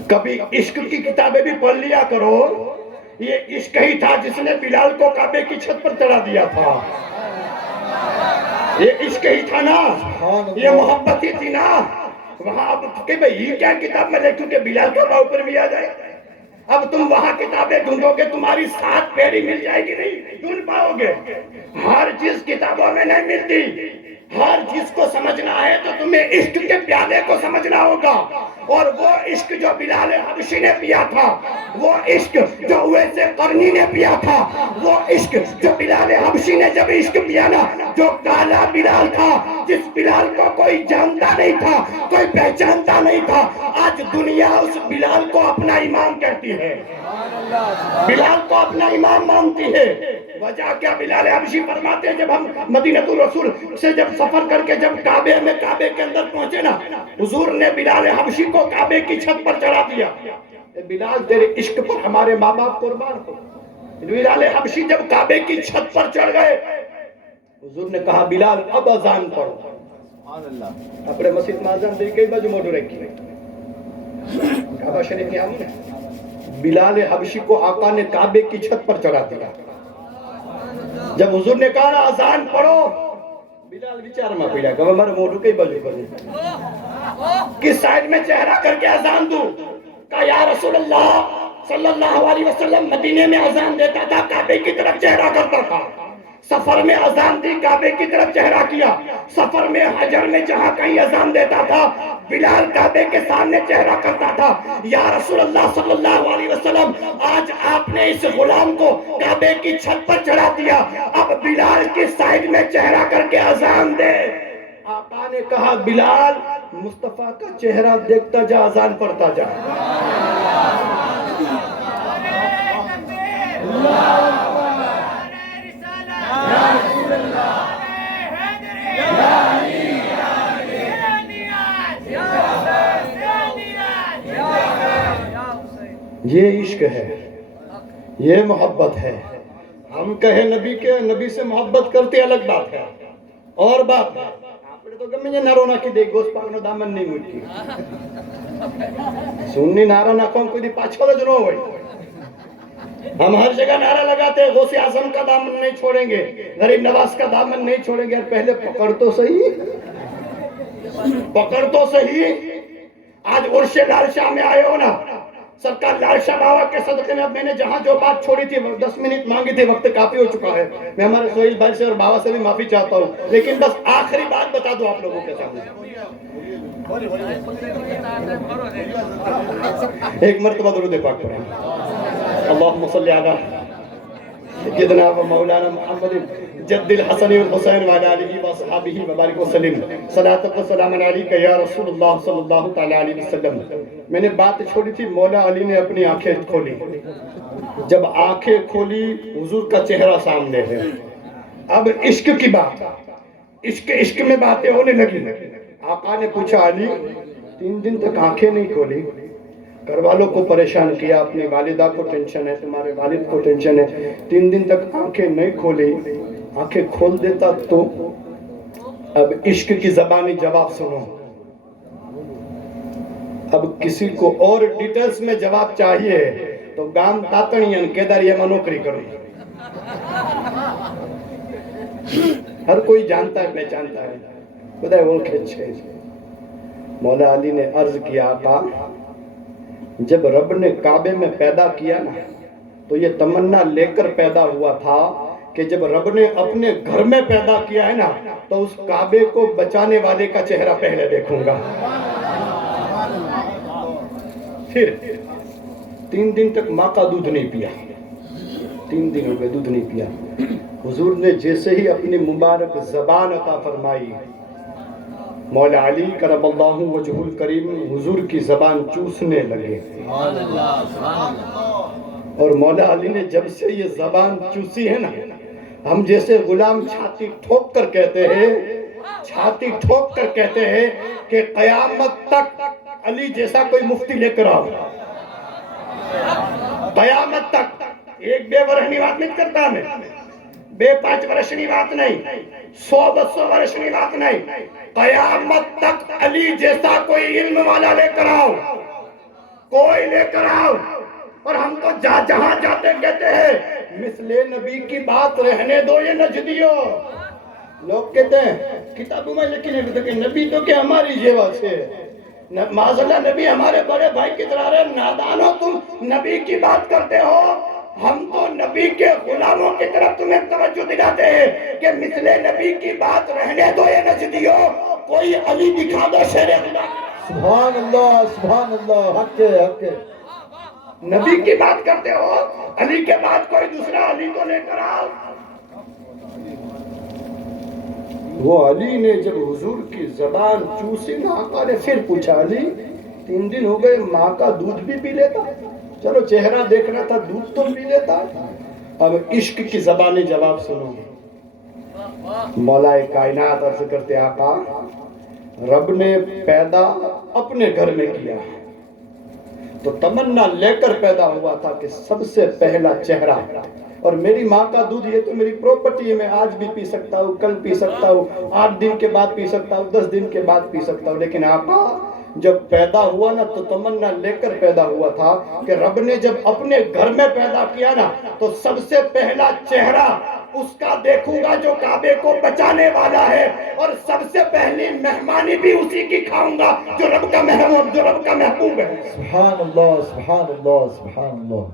کبھی عشق کی کتابیں بھی پڑھ لیا کرو. یہ عشق ہی تھا جس نے بلال کو کعبے کی چھت پر چڑھا دیا تھا. یہ عشق ہی تھا نا، یہ محبت ہی تھی نا. وہاں اب کہ بھئی یہ کیا کتاب میں لکھوں کہ بلال کعبہ اوپر بھی آ جائے. اب تم وہاں کتابیں ڈھونڈو گے، تمہاری 7 پیری مل جائے گی نہیں، ڈھونڈ پاؤ گے. ہر چیز کتابوں میں نہیں ملتی. ہر چیز کو سمجھنا ہے تو تمہیں عشق کے پیالے کو سمجھنا ہوگا، اور وہ عشق جو بلال حبشی نے پیا تھا، وہ عشق جو اویس قرنی نے پیا تھا، وہ عشق جو بلال حبشی نے جب عشق پیا نا، جو کالا بلال تھا، جس بلال کو کوئی جانتا نہیں تھا، کوئی پہچانتا نہیں تھا، آج دنیا اس بلال کو اپنا امام کہتی ہے، بلال کو اپنا امام مانتی ہے۔ وجہ کیا؟ بلال حبشی فرماتے ہیں جب ہم مدینہ الرسول سے جب سفر کر کے جب کعبے کے اندر پہنچے نا، حضور نے بلال حبشی کو کعبے کی چھت پر چڑھا دیا، بلال تیرے عشق پر ہمارے ماں باپ قربان ہو۔ بلال حبشی جب کعبے کی چھت پر چڑھ گئے، حضور نے کہا بلال اب اذان پڑھو۔ اپنے مسجد میں اذان دی کئی بجے موڑ رکھی کعبہ شریف میں آمین ہے۔ بلال حبشی کو آقا نے کعبے کی چھت پر چڑھا دیا۔ جب حضور نے کہا نا اذان پڑھو، بلال بیچارہ میں پیڑا کہ ہمارے موڑو کئی بجے کروں، کس سائیڈ میں چہرہ کر کے اذان دوں؟ کہا یا رسول اللہ صلی اللہ علیہ وسلم مدینے میں اذان دیتا تھا، کعبے کی طرف چہرہ کرتا تھا، سفر میں اذان دی، کعبے کی طرف چہرہ کیا، سفر میں حجر میں جہاں کہیں اذان دیتا تھا، بلال کعبے کے سامنے چہرہ کرتا تھا۔ یا رسول اللہ صلی اللہ علیہ وسلم آج آپ نے اس غلام کو کعبے کی چھت پر چڑھا دیا، اب بلال کی سائیڈ میں چہرہ کر کے اذان دے۔ آقا نے کہا بلال مصطفیٰ کا چہرہ دیکھتا جا، اذان پڑھتا جا۔ یہ عشق ہے، یہ محبت ہے۔ ہم کہیں نبی سے محبت کرتے الگ بات ہے، اور بات ہے آپ نے تو کہ مجھے نرونا کی دیکھ گوشت پاکنو دامن نہیں مٹھی سننی نعرہ نہ کون کوئی دی پاچھوڑا جنو ہوئی۔ ہم ہر جگہ نعرہ لگاتے ہیں غوث اعظم کا دامن نہیں چھوڑیں گے، غریب نواز کا دامن نہیں چھوڑیں گے، پہلے پکڑ تو صحیح، پکڑ تو صحیح۔ آج عرش لال شاہ میں آئے ہو نا، سرکار لال شاہ بابا کے صدقے میں میں نے جہاں جو بات چھوڑی تھی 10 منٹ مانگی تھی، وقت کافی ہو چکا ہے، میں ہمارے سہیل بھائی سے اور بابا سے بھی معافی چاہتا ہوں، لیکن بس آخری بات بتا دو آپ لوگوں کے سامنے۔ ایک مرتبہ درود پاک پڑھیں، اللہم صلی علی سیدنا و مولانا محمد جد الحسن والحسین وعلی آلہ وصحابہ وبارک وسلم، صلاۃ و سلام علیکہ یا رسول اللہ صلی اللہ تعالی علیہ وسلم۔ میں نے بات چھوڑی تھی، مولا علی نے اپنی آنکھیں کھولی، جب آنکھیں کھولی حضور کا چہرہ سامنے ہے۔ اب عشق کی بات، عشق میں باتیں ہونے لگی۔ آقا نے پوچھا علی 3 دن تک آنکھیں نہیں کھولی، گھر والوں کو پریشان کیا، اپنی والدہ کو ٹینشن ہے، تمہارے والد کو ٹینشن ہے، 3 دن تک آنکھیں نہیں کھولی، آنکھیں کھول دیتا تو؟ اب عشق کی زبانی جواب سنو، اب کسی کو اور ڈیٹیلز میں جواب چاہیے تو گام تاتنین کیدار یہ نوکری کرو، ہر کوئی جانتا ہے پہچانتا ہے، خدا وہ کھچے۔ مولا علی نے عرض کیا آقا جب رب نے کعبے میں پیدا کیا نا تو یہ تمنا لے کر پیدا ہوا تھا کہ جب رب نے اپنے گھر میں پیدا کیا ہے نا تو اس کعبے کو بچانے والے کا چہرہ پہلے دیکھوں گا۔ پھر 3 دن تک ماں کا دودھ نہیں پیا، 3 دن ہو گئے دودھ نہیں پیا۔ حضور نے جیسے ہی اپنی مبارک زبان عطا فرمائی، مولا علی کرم اللہ وجہ الکریم حضور کی زبان چوسنے لگے، اور مولا علی نے جب سے یہ زبان چوسی ہے نا، ہم جیسے غلام چھاتی ٹھوک کر کہتے ہیں، چھاتی ٹھوک کر کہتے ہیں کہ قیامت تک علی جیسا کوئی مفتی لے کر آؤ، قیامت تک۔ ایک بے ورہنی بات نہیں کرتا میں، بے 5 ورشنی بات نہیں، 100-200 ورشنی بات نہیں، قیامت تک علی جیسا کوئی علم والا لے کر آؤ، کوئی لے کر آؤ۔ اور ہم تو جہاں جاتے کہتے ہیں مثل نبی کی بات رہنے دو یہ نجدیوں۔ لوگ کہتے ہیں کتابوں میں لکھی نہیں کہ نبی تو کہ ہماری جیوا سے، معاذ اللہ نبی ہمارے بڑے بھائی کی طرح رہے، نادانو تم نبی کی بات کرتے ہو، ہم تو نبی کے غلاموں کی طرف تمہیں توجہ دلاتے ہیں کہ مثل نبی کی بات رہنے دو یہ نجدیو، کوئی علی دکھا دو شیر خدا۔ سبحان اللہ، حق ہے، حق ہے۔ نبی کی بات کرتے ہو، علی کے بعد کوئی دوسرا علی تو لے کر آؤ۔ وہ علی نے جب حضور کی زبان چوسی نا، آقا نے پھر پوچھا علی 3 دن ہو گئے ماں کا دودھ بھی پی لیتا؟ چلو چہرہ دیکھنا تھا، دودھ تو پی لیتا۔ اب عشق کی زبانی جواب سنو۔ مولا کائنات عرض کرتے آقا رب نے پیدا اپنے گھر میں کیا تو تمنا لے کر پیدا ہوا تھا کہ سب سے پہلا چہرہ، اور میری ماں کا دودھ یہ تو میری پراپرٹی ہے، میں آج بھی پی سکتا ہوں، کل پی سکتا ہوں، 8 دن کے بعد پی سکتا ہوں، 10 دن کے بعد پی سکتا ہوں، لیکن آقا جب پیدا ہوا نا تو تمنا لے کر پیدا ہوا تھا کہ رب نے جب اپنے گھر میں پیدا کیا نا تو سب سے پہلا چہرہ اس کا دیکھوں گا جو کعبے کو بچانے والا ہے، اور سب سے پہلی مہمانی بھی اسی کی کھاؤں گا جو رب کا محبوب، جو رب کا محبوب ہے۔ سبحان اللہ، سبحان اللہ، سبحان اللہ۔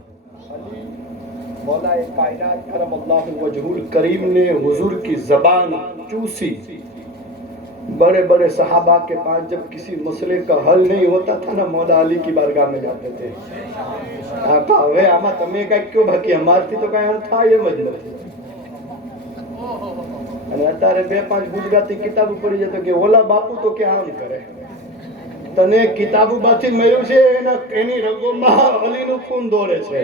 مولا کائنات کرم اللہ وجہ الکریم نے حضور کی زبان چوسی۔ بڑے بڑے صحابہ کے پاس جب کسی مسئلے کا حل نہیں ہوتا تھا نا، مولا علی کی بارگاہ میں جاتے تھے۔ آقا ہوئے آما تمہیں کہا کیوں بھکی ہمارتی تو کہیں تھا یہ مجلس اتارے 2-5 گجراتی کتابوں پڑھی جاتا کہ اولا باپو تو کیا ہم کرے તને કિતાબો બાથી મળ્યું છે એના એની રગોમાં અલીનું ખૂન દોડે છે।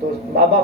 તો બાબા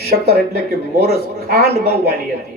શક્કર એટલે કે મોરસ, ખાંડ બહુ વાલી હતી,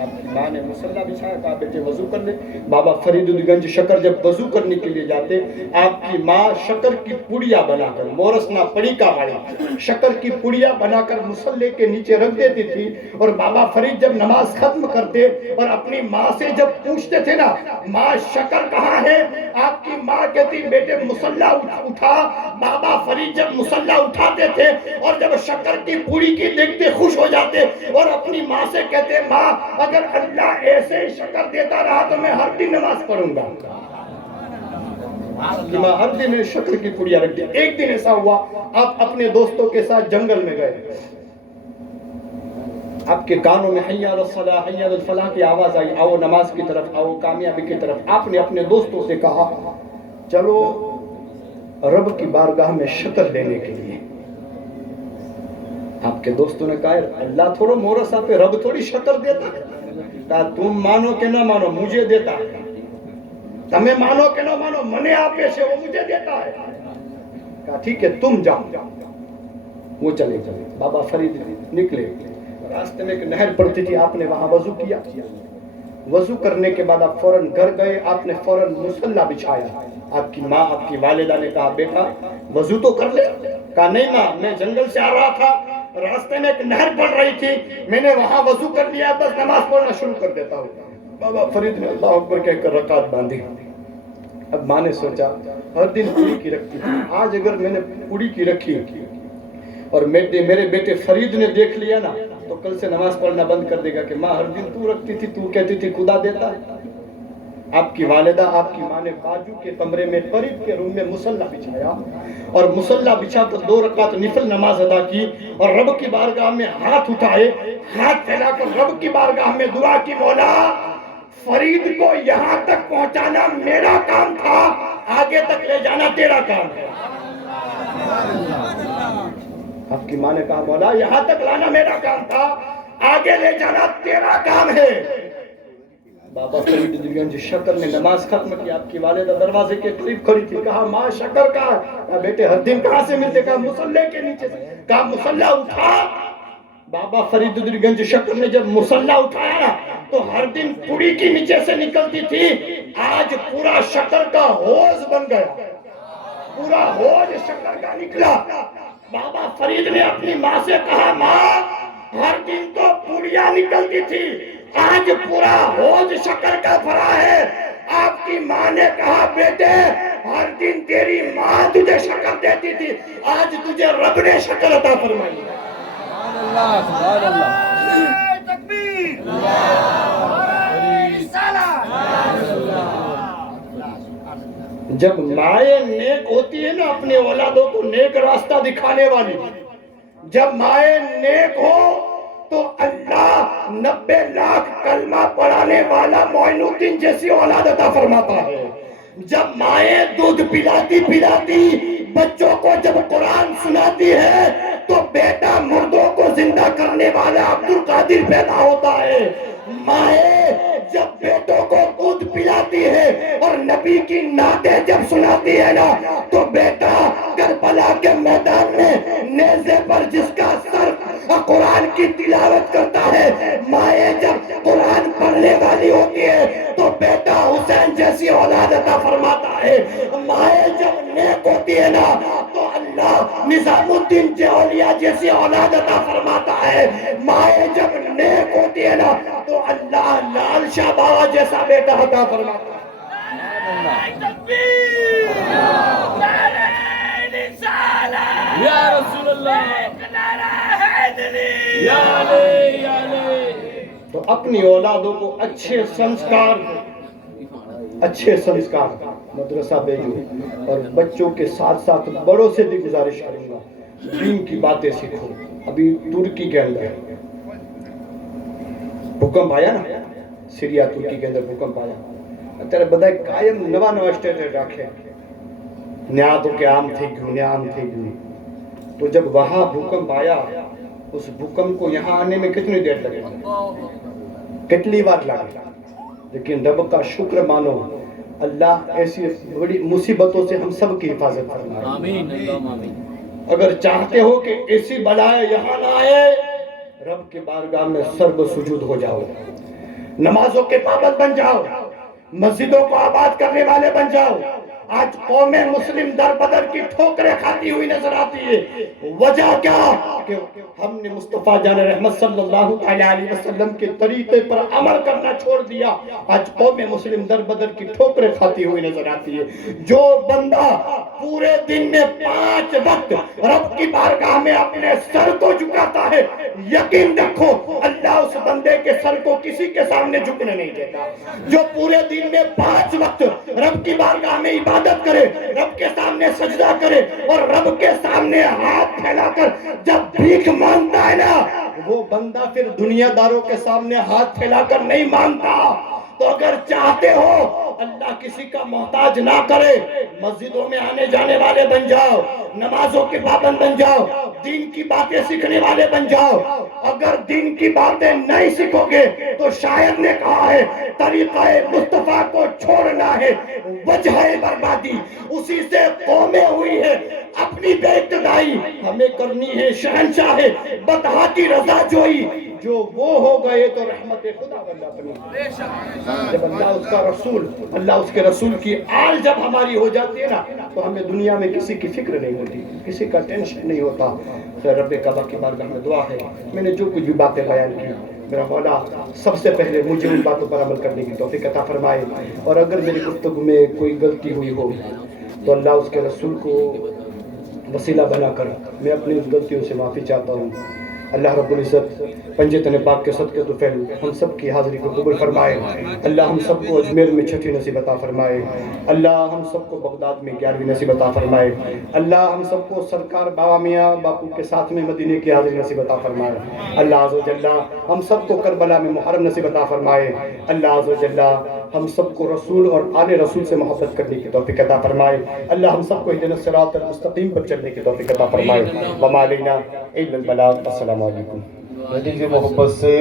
آپ کی ماں نے مصلی بچھایا، کہا بیٹے وضو کر لے۔ بابا فرید گنج شکر جب وضو کرنے کے لیے جاتے، آپ کی ماں شکر کی پڑیا بنا کر، مورسنا پڑی کا والا شکر کی پڑیا بنا کر مصلی کے نیچے رکھ دیتی تھی، اور بابا فرید جب نماز ختم کرتے اور اپنی ماں سے جب پوچھتے تھے نا ماں شکر کہاں ہے، آپ کی ماں کہتی بیٹے مصلی اٹھا۔ بابا فرید جب مصلی اٹھاتے تھے اور جب شکر کی پوری کی دیکھتے خوش ہو جاتے اور اپنی ماں سے کہتے ماں اگر اللہ ایسے ہی شکر دیتا رہا تو میں ہر دن نماز پڑھوں گا۔ کہ ماں ہر دن شکر کی پڑیا رکھ دی۔ ایک دن ایسا ہوا آپ اپنے دوستوں کے ساتھ جنگل میں گئے، آپ کے کانوں میں حی علی الصلاح حی علی الفلاح کی آواز آئی، آؤ نماز کی طرف آؤ، کامیابی کی طرف۔ آپ نے اپنے دوستوں سے کہا چلو رب کی بارگاہ میں شکر دینے کے لیے۔ آپ کے دوستوں نے کہا اللہ تھوڑا مورسا پہ رب تھوڑی شکر دیتا ہے، کہا تم مانو کہ نہ مانو مجھے دیتا ہے، تمہیں مانو کہ نہ مانو منے آپے سے وہ مجھے دیتا ہے۔ کہا ٹھیک ہے تم جاؤ۔ وہ چلے بابا فرید نکلے، راستے میں ایک نہر پڑتی تھی، آپ نے وہاں وضو کیا۔ وضو کرنے کے بعد آپ فوراً گھر گئے، آپ نے فوراً مصلی بچھایا۔ آپ کی ماں آپ کی والدہ نے کہا بیٹا وضو تو کر لے۔ کہا نہیں ماں میں جنگل سے آ رہا تھا، راستے میں ایک نہر پڑ رہی تھی، میں نے وہاں وضو کر لیا، بس نماز پڑھنا شروع کر دیتا ہوں۔ بابا فرید نے اللہ اکبر کہہ کر رکعت باندھی۔ اب ماں نے سوچا ہر دن پوری کی رکھتی تھی، آج اگر میں نے پوری کی رکھی اور میرے بیٹے فرید نے دیکھ لیا نا تو کل سے نماز پڑھنا بند کر دے گا کہ ماں ہر دن تو رکھتی تھی، تو کہتی تھی خدا دیتا ہے۔ آپ کی والدہ آپ کی ماں نے باجو کے کمرے میں قریب کے روم میں مصلی بچھایا اور مصلی بچھا کر 2 رکعت نفل نماز ادا کی اور رب کی بارگاہ میں ہاتھ اٹھائے، ہاتھ پھیلا کر رب کی بارگاہ میں دعا کی مولا فرید کو یہاں تک پہنچانا میرا کام تھا، آگے تک لے جانا تیرا کام ہے۔ آپ کی ماں نے کہا مولا یہاں تک لانا میرا کام تھا، آگے لے جانا تیرا کام ہے۔ بابا فرید گنج شکر نے نماز ختم کی، آپ کی والدہ دروازے کے قریب کھڑی تھی، کہا ماں شکر کا، کہا بیٹے ہر دن کہاں سے ملتے، کہا مصلی کے نیچے سے، کہا مصلی اٹھا۔ بابا فرید گنج شکر نے جب مصلی اٹھایا نا تو ہر دن پوڑی کی نیچے سے نکلتی تھی، آج پورا شکر کا حوض بن گیا، پورا حوض شکر کا نکلا۔ بابا فرید نے اپنی ماں سے کہا ماں ہر دن تو پوڑیاں نکلتی تھی، آج پورا حوض شکر کا بھرا ہے۔ آپ کی ماں نے کہا بیٹے ہر دن تیری ماں تجھے شکر دیتی تھی، آج تجھے رب نے شکر عطا فرمائی۔ نعرہ تکبیر، نعرہ رسالت۔ جب مائیں نیک ہوتی ہے نا اپنے اولادوں کو نیک راستہ دکھانے والی، جب مائیں نیک ہو تو اللہ 90 لاکھ کلمہ پڑھانے والا معین الدین جیسی اولاد عطا فرماتا ہے۔ جب مائیں دودھ پلاتی بچوں کو جب قرآن سناتی ہے تو بیٹا مردوں کو زندہ کرنے والا عبد القادر پیدا ہوتا ہے۔ مائیں جب بیٹوں کو دودھ پلاتی ہے اور نبی کی نعتیں جب سناتی ہے نا تو بیٹا کربلا کے میدان میں نیزے پر جس کا سر قرآن کی تلاوت کرتا ہے، مائیں جب قرآن پڑھنے والی ہوتی ہے تو بیٹا حسین جیسی اولاد عطا فرماتا ہے۔ مائیں جب نیک ہوتی ہے نا تو اللہ نظام الدین اولیاء جیسی اولاد عطا فرماتا ہے۔ مائیں جب نیک ہوتی ہے نا تو اللہ لال شاہ بابا جیسا بیٹا عطا فرماتا ہے۔ نعرہ تکبیر، نعرہ رسالت، یا رسول اللہ، ایک نعرہ حیدری، یا علی یا علی۔ تو اپنی اولادوں کو اچھے سنسکار مدرسہ بھیجو اور بچوں کے ساتھ ساتھ بڑوں سے بھی گزارش کروں گا دین کی باتیں سیکھو۔ ابھی ترکی کے اندر بھوکمپ آیا نا، سیریا ترکی کے اندر بھوکمپ آیا، تیرے بدائے قائم نوا اسٹیٹ رکھے نیادوں کے عام تھے گیوں۔ تو جب وہاں بھوکمپ آیا اس بھوکمپ کو یہاں آنے میں کتنی دیر لگے، کتنی بار لگے، لیکن رب کا شکر مانو اللہ ایسی بڑی مصیبتوں سے ہم سب کی حفاظت فرمائے۔ آمین اللہم آمین۔ اگر چاہتے ہو کہ ایسی بلائیں یہاں نہ آئے، رب کی بارگاہ میں سرب سجود ہو جاؤ، نمازوں کے پابند بن جاؤ, مسجدوں کو آباد کرنے والے بن جاؤ. آج قوم مسلم در بدر کی ٹھوکریں کھاتی ہوئی نظر آتی ہے. وجہ کیا؟ کہ ہم نے مصطفیٰ جان رحمت صلی اللہ علیہ وسلم کے طریقے پر عمل کرنا چھوڑ دیا. آج قوم مسلم در بدر کی ٹھوکریں کھاتی ہوئی نظر آتی ہے. جو بندہ پورے دن میں 5 وقت رب کی بارگاہ میں اپنے سر کو جھکاتا ہے, یقین رکھو اللہ اس بندے کے سر کو کسی کے سامنے جھکنے نہیں دیتا. جو پورے دن میں 5 وقت رب کی بارگاہ میں عبادت کرے, رب کے سامنے سجدہ کرے اور رب کے سامنے ہاتھ پھیلا کر جب بھیک مانگتا ہے نا, وہ بندہ پھر دنیا داروں کے سامنے ہاتھ پھیلا کر نہیں مانگتا. تو اگر چاہتے ہو اللہ کسی کا محتاج نہ کرے, مسجدوں میں آنے جانے والے بن جاؤ, نمازوں کے پابند بن جاؤ, دین کی باتیں سیکھنے والے بن جاؤ. اگر دین کی باتیں نہیں سیکھو گے تو شاعر نے کہا ہے طریقہ مصطفیٰ کو چھوڑنا ہے وجہ بربادی. اسی سے قومیں ہوئی ہے اپنی بے اقتدائی, ہمیں کرنی ہے شہنشاہ بدہا کی رضا جوئی. جو وہ ہو گئے تو رحمت خدا بن جاتی. جب اللہ اس کا رسول, اللہ اس کے رسول کی آل جب ہماری ہو جاتی ہے نا, تو ہمیں دنیا میں کسی کی فکر نہیں ہوتی, کسی کا ٹینشن نہیں ہوتا. رب کعبہ کی بارگاہ میں دعا ہے, میں نے جو کچھ بھی باتیں بیان کی, میرا مولا سب سے پہلے مجھے ان باتوں پر عمل کرنے کی توفیق عطا فرمائے. اور اگر میری گفتگو میں کوئی غلطی ہوئی ہو تو اللہ اس کے رسول کو وسیلہ بنا کر میں اپنی اس غلطیوں سے معافی چاہتا ہوں. اللہ رب العزت پنجتن پاک کے صدقے تو فعل ہم سب کی حاضری کو قبول فرمائے. اللہ ہم سب کو اجمیر میں 6ٹھی نصیب عطا فرمائے. اللہ ہم سب کو بغداد میں 11ویں نصیب عطا فرمائے. اللہ ہم سب کو سرکار بابا میاں باپو کے ساتھ میں مدینے کی حاضری نصیب عطا فرمائے. اللہ عز و جل ہم سب کو کربلا میں محرم نصیب عطا فرمائے. اللہ عز و جل ہم سب کو رسول اور آل رسول سے محبت کرنے کی توفیق عطا فرمائے. اللہ ہم سب کو اہدنا الصراط المستقیم پر چلنے کی توفیق عطا فرمائے. وما علینا الا البلاغ. السلام علیکم. محبت سے